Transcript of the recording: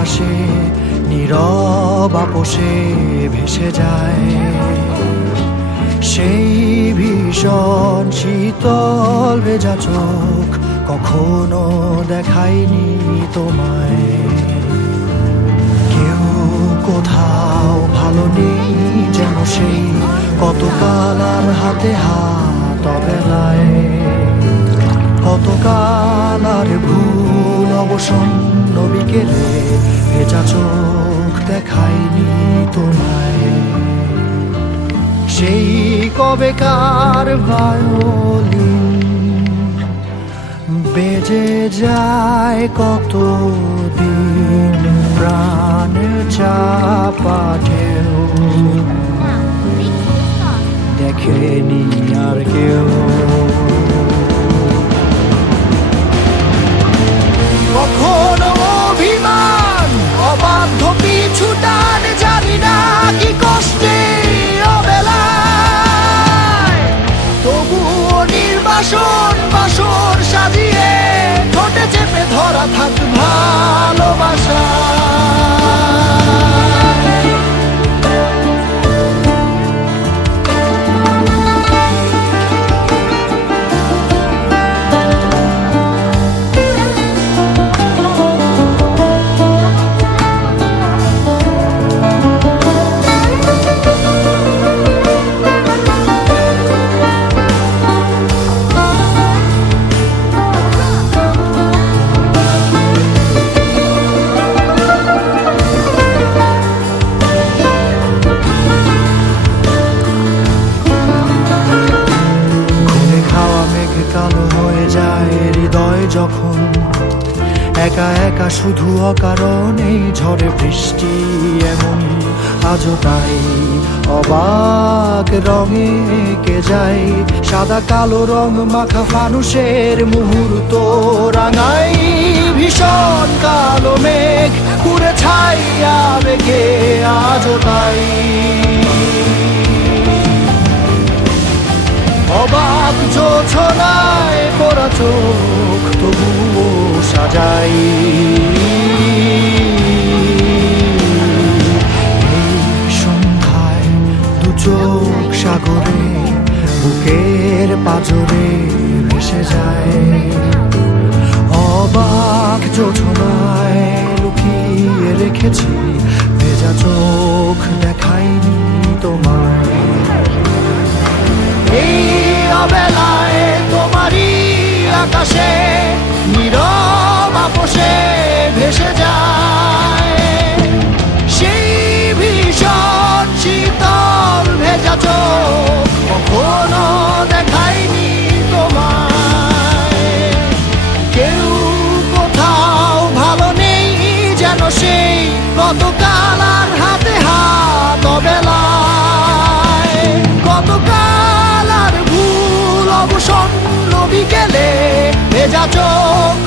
আকাশে নীরব আপোষে ভেসে যায়। সেই ভীষণ শীতল ভেজা চোখ কখনো দেখায়নি তোমায়। কেউ কোথাও ভালো নেই যেন সেই কতকাল আর হাতে হাত অবেলায়। কতকাল আর ভুল অবসন্ন বিকেলে ভেজা চোখ দেখায়নি তোমায়। সেই কবেকার ভায়োলিন বেজে যায় কতদিন প্রাণ চাপা ঢেউ দেখেনি আর কেউ। কখনো অভিমান অবাধ্য পিছু টান জানি না কি কষ্টে অবেলায়, তবুও নির্বাসন বাসর সাজিয়ে ঠোঁটে চেপে ধরা থাক ভালোবাসা। কালো হয়ে যায় হৃদয় যখন একা একা শুধু অকারণে ঝড়ে বৃষ্টি এমন আজও তাই অবাক রঙে এঁকে যায়। সাদা কালো রং মাখা ফানুষের মুহূর্ত রাঙাই ভীষণ কালো মেঘ পুরে ছাই আবেগে আজও তাই। অবাক জোছনায় পড়া চোখ তবুও সাজাই। এই সন্ধ্যায় দু চোখ সাগরে বুকের পাজরে ভেসে যায়। অবাক জোছনায় লুকিয়ে রেখেছি ভেজা চোখ দেখায়নি তোমায়। এই অবেলায় তোমারই আকাশে নীরব আপোষে ভেসে যায়। সেই ভীষণ শীতল ভেজা চোখ কখনো দেখায়নি তোমায়। কেউ কোথাও ভালো নেই যেন সেই কতকাল আর হাতে হাত অবেলায়। কতকাল আর ভুল অবসন্ন বিকেলে ভেজা চোখ